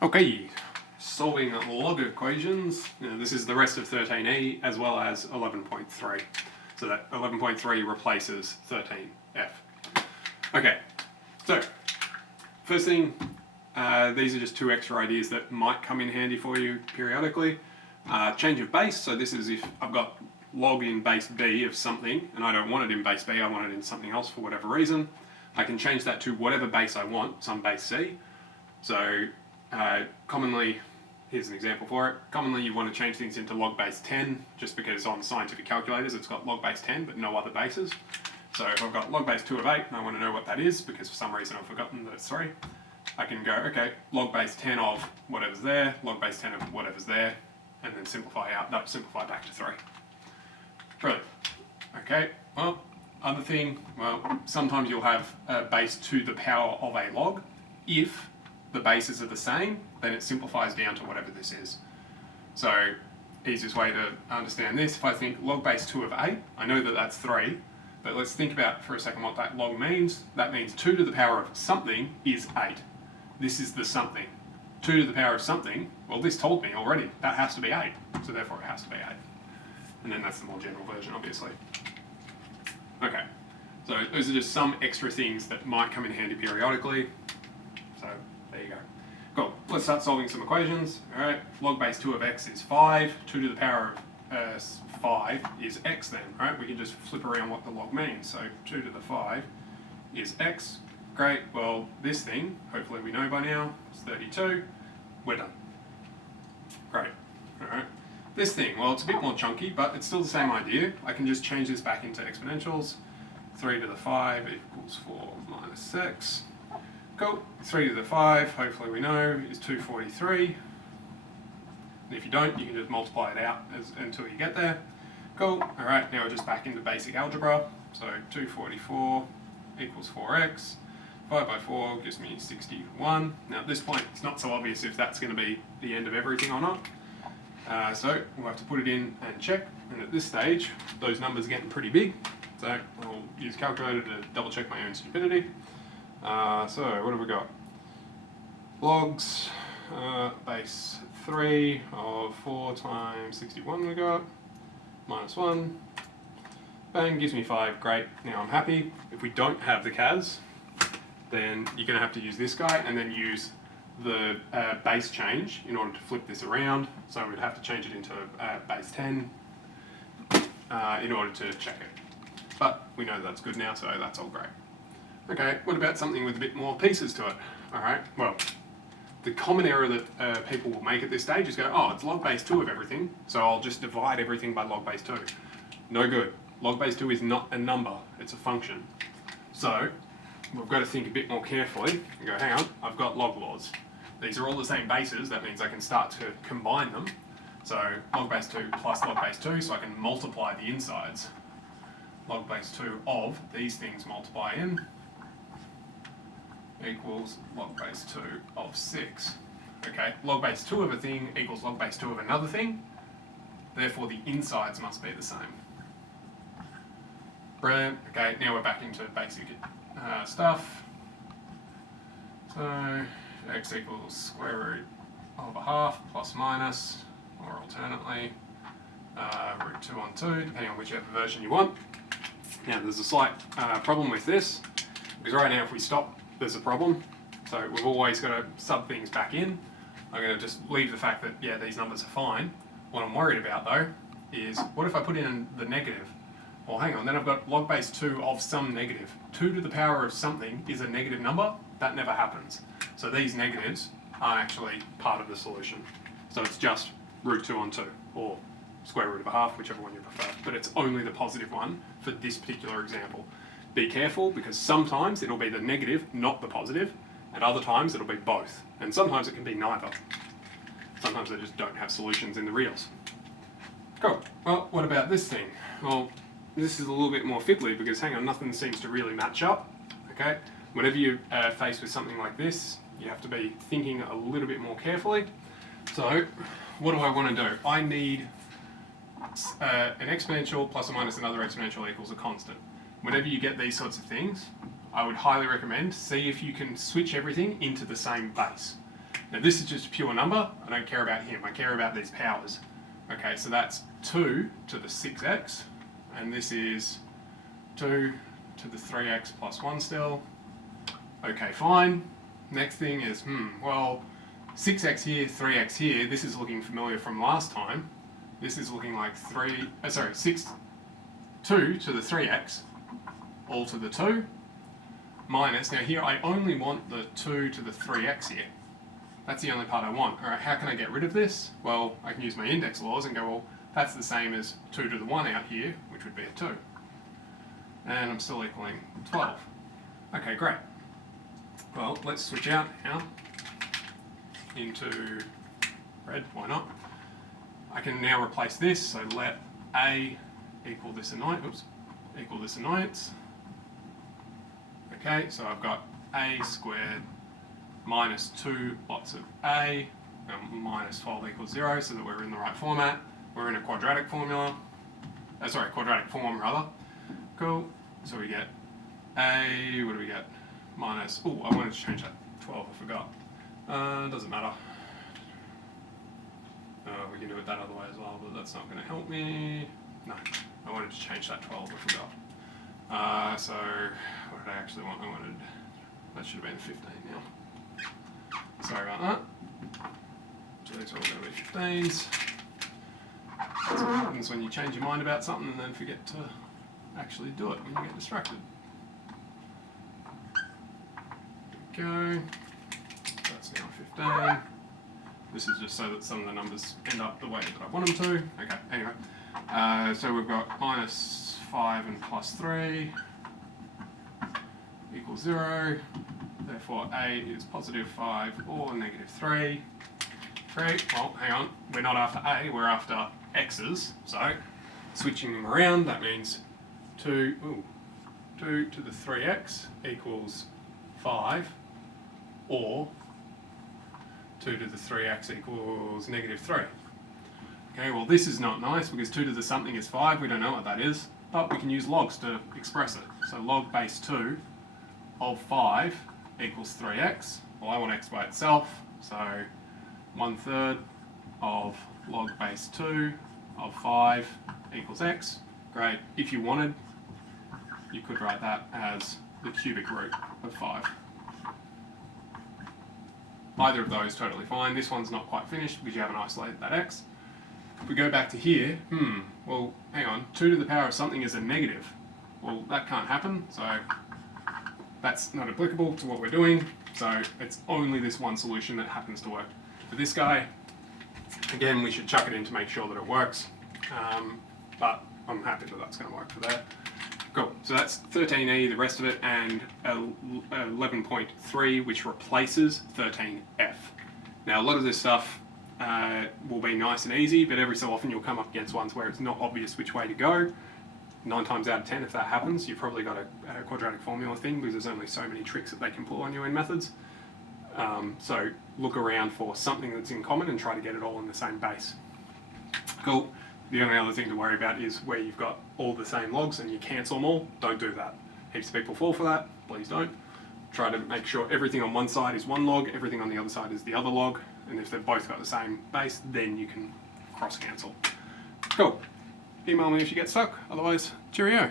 Okay, solving log equations. This is the rest of 13e as well as 11.3. So that 11.3 replaces 13f. Okay, so first thing, these are just two extra ideas that might come in handy for you periodically. Change of base, so this is if I've got log in base b of something and I don't want it in base b, I want it in something else for whatever reason. I can change that to whatever base I want, some base c. So commonly, here's an example for it, commonly you want to change things into log base 10 just because on scientific calculators it's got log base 10 but no other bases. So if I've got log base 2 of 8 and I want to know what that is because for some reason I've forgotten that it's 3, I can go, okay, log base 10 of whatever's there, log base 10 of whatever's there, and then simplify back to 3. Brilliant. Okay, well, other thing, well, sometimes you'll have a base to the power of a log. If the bases are the same, then it simplifies down to whatever this is. So, easiest way to understand this, if I think log base 2 of 8, I know that that's 3, but let's think about for a second what that log means. That means 2 to the power of something is 8. This is the something. 2 to the power of something, well, this told me already, that has to be 8, so therefore it has to be 8. And then that's the more general version, obviously. Okay, so those are just some extra things that might come in handy periodically. So, there you go. Cool, let's start solving some equations. Alright, log base 2 of x is 5, 2 to the power of 5 is x then, right? We can just flip around what the log means. So 2 to the 5 is x. Great, well this thing, hopefully we know by now, is 32. We're done. Great, alright. This thing, well it's a bit more chunky, but it's still the same idea. I can just change this back into exponentials. 3 to the 5 equals 4 minus 6. Cool, 3 to the 5, hopefully we know, is 243. And if you don't, you can just multiply it out until you get there. Cool, alright, now we're just back into basic algebra. So 244 equals 4x. 5 by 4 gives me 61. Now at this point, it's not so obvious if that's going to be the end of everything or not. So we'll have to put it in and check. And at this stage, those numbers are getting pretty big. So I'll use calculator to double check my own stupidity. So what have we got? Logs base 3 of 4 times 61 we got, minus 1. Bang, gives me 5, great, now I'm happy. If we don't have the CAS, then you're going to have to use this guy and then use the base change in order to flip this around. So we'd have to change it into base 10 in order to check it. But we know that's good now, so that's all great. Okay, what about something with a bit more pieces to it? Alright, well, the common error that people will make at this stage is go, oh, it's log base 2 of everything, so I'll just divide everything by log base 2. No good. Log base 2 is not a number, it's a function. So, we've got to think a bit more carefully and go, hang on, I've got log laws. These are all the same bases, that means I can start to combine them. So, log base 2 plus log base 2, so I can multiply the insides. Log base 2 of these things multiply in equals log base 2 of 6. Okay, log base 2 of a thing equals log base 2 of another thing, therefore the insides must be the same. Brilliant, okay, now we're back into basic stuff. So, x equals square root of a half plus minus, or alternately, root 2 on 2, depending on whichever version you want. Now there's a slight problem with this, because right now if we stop, there's a problem. So we've always got to sub things back in. I'm going to just leave the fact that, yeah, these numbers are fine. What I'm worried about though, is what if I put in the negative? Well, hang on, then I've got log base 2 of some negative. 2 to the power of something is a negative number. That never happens. So these negatives aren't actually part of the solution. So it's just root 2 on 2, or square root of a half, whichever one you prefer. But it's only the positive one for this particular example. Be careful, because sometimes it'll be the negative, not the positive, and other times it'll be both. And sometimes it can be neither. Sometimes they just don't have solutions in the reals. Cool. Well, what about this thing? Well, this is a little bit more fiddly because, hang on, nothing seems to really match up. Okay? Whenever you're faced with something like this, you have to be thinking a little bit more carefully. So, what do I want to do? I need an exponential plus or minus another exponential equals a constant. Whenever you get these sorts of things, I would highly recommend see if you can switch everything into the same base. Now this is just a pure number. I don't care about him. I care about these powers. Okay, so that's 2 to the 6x, and this is 2 to the 3x plus 1 still. Okay, fine. Next thing is, well, 6x here, 3x here. This is looking familiar from last time. This is looking like 2 to the 3x, all to the 2, minus, now here I only want the 2 to the 3x here. That's the only part I want. Alright, how can I get rid of this? Well, I can use my index laws and go, well, that's the same as 2 to the 1 out here, which would be a 2. And I'm still equaling 12. Okay, great. Well, let's switch out now into red, why not? I can now replace this, so let A equal this annoyance, Okay, so I've got A squared minus 2 lots of A, minus 12 equals 0, so that we're in the right format. We're in a quadratic formula. Quadratic form rather. Cool. So we get A, what do we get? Minus, I wanted to change that 12, I forgot. Doesn't matter. We can do it that other way as well, but that's not going to help me. No, I wanted to change that 12, I forgot. So, what did I actually want? That should have been 15 now. Sorry about that. So these are all going to be 15s. That's what happens when you change your mind about something and then forget to actually do it when you get distracted. There we go. That's now 15. This is just so that some of the numbers end up the way that I want them to. Okay, anyway. So we've got minus 5 and plus 3 equals 0. Therefore, A is positive 5 or negative 3. Great. Well, hang on. We're not after A, we're after x's. So, switching them around, that means 2 to the 3x equals 5, or 2 to the 3x equals negative 3. Okay, well this is not nice because 2 to the something is 5, we don't know what that is, but we can use logs to express it. So log base 2 of 5 equals 3x. Well, I want x by itself, so 1/3 of log base 2 of 5 equals x. Great. If you wanted, you could write that as the cubic root of 5. Either of those, totally fine. This one's not quite finished because you haven't isolated that x. If we go back to here, well, hang on, 2 to the power of something is a negative. Well, that can't happen, so that's not applicable to what we're doing, so it's only this one solution that happens to work. For this guy, again, we should chuck it in to make sure that it works, but I'm happy that that's going to work for that. Cool, so that's 13E, the rest of it, and 11.3, which replaces 13F. Now, a lot of this stuff will be nice and easy, but every so often you'll come up against ones where it's not obvious which way to go. 9 times out of 10, if that happens, you've probably got a quadratic formula thing because there's only so many tricks that they can pull on you in methods. So look around for something that's in common and try to get it all in the same base. Cool. The only other thing to worry about is where you've got all the same logs and you cancel them all. Don't do that. Heaps of people fall for that. Please don't. Try to make sure everything on one side is one log, everything on the other side is the other log, and if they've both got the same base, then you can cross cancel. Cool. Email me if you get stuck. Otherwise, cheerio.